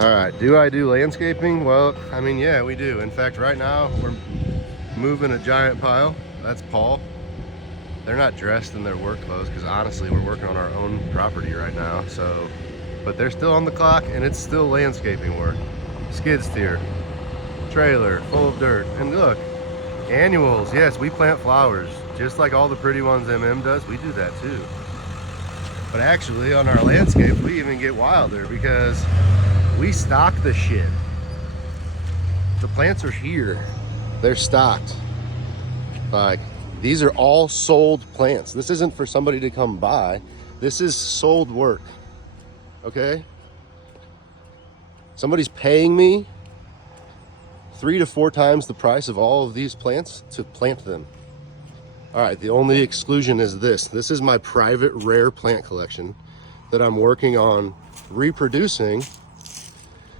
All right, do I do landscaping? Well, I mean, yeah, we do. In fact, right now we're moving a giant pile. That's Paul. They're not dressed in their work clothes because honestly, we're working on our own property right now. So, but they're still on the clock and it's still landscaping work. Skid steer, trailer full of dirt. And look, annuals. Yes, we plant flowers just like all the pretty ones MM does. We do that too. But actually on our landscape, we even get wilder because we stock the shit. The plants are here. They're stocked. Like, these are all sold plants. This isn't for somebody to come buy. This is sold work. Okay? Somebody's paying me 3 to 4 times the price of all of these plants to plant them. All right, the only exclusion is this. This is my private rare plant collection that I'm working on reproducing,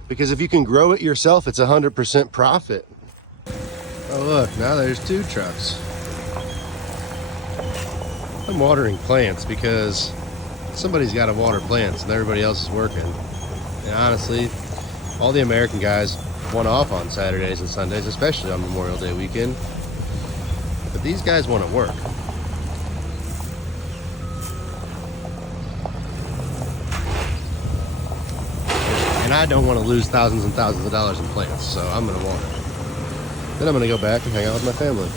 because if you can grow it yourself, it's 100% profit. Oh look, now there's 2 trucks. I'm watering plants because somebody's got to water plants and everybody else is working. And honestly, all the American guys want off on Saturdays and Sundays, especially on Memorial Day weekend. But these guys want to work. And I don't want to lose thousands and thousands of dollars in plants, so I'm going to water. Then I'm going to go back and hang out with my family.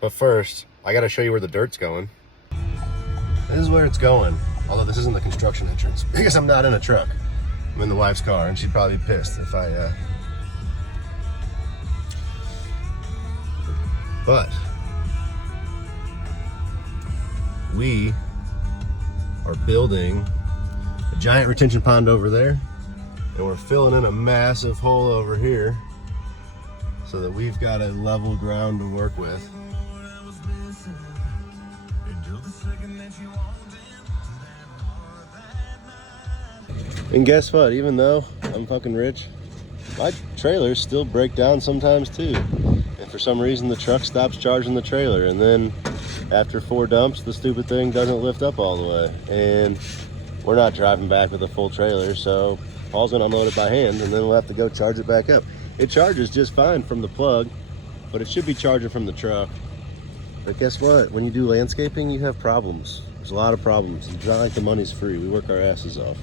But first, I got to show you where the dirt's going. This is where it's going. Although this isn't the construction entrance because I'm not in a truck. I'm in the wife's car and she'd probably be pissed if I, But we are building a giant retention pond over there, and we're filling in a massive hole over here so that we've got a level ground to work with. And guess what? Even though I'm fucking rich, my trailers still break down sometimes too. And for some reason the truck stops charging the trailer, and then after 4 dumps the stupid thing doesn't lift up all the way. And we're not driving back with a full trailer, so Paul's gonna unload it by hand and then we'll have to go charge it back up. It charges just fine from the plug, but it should be charging from the truck. But guess what? When you do landscaping, you have problems. There's a lot of problems. It's not like the money's free. We work our asses off.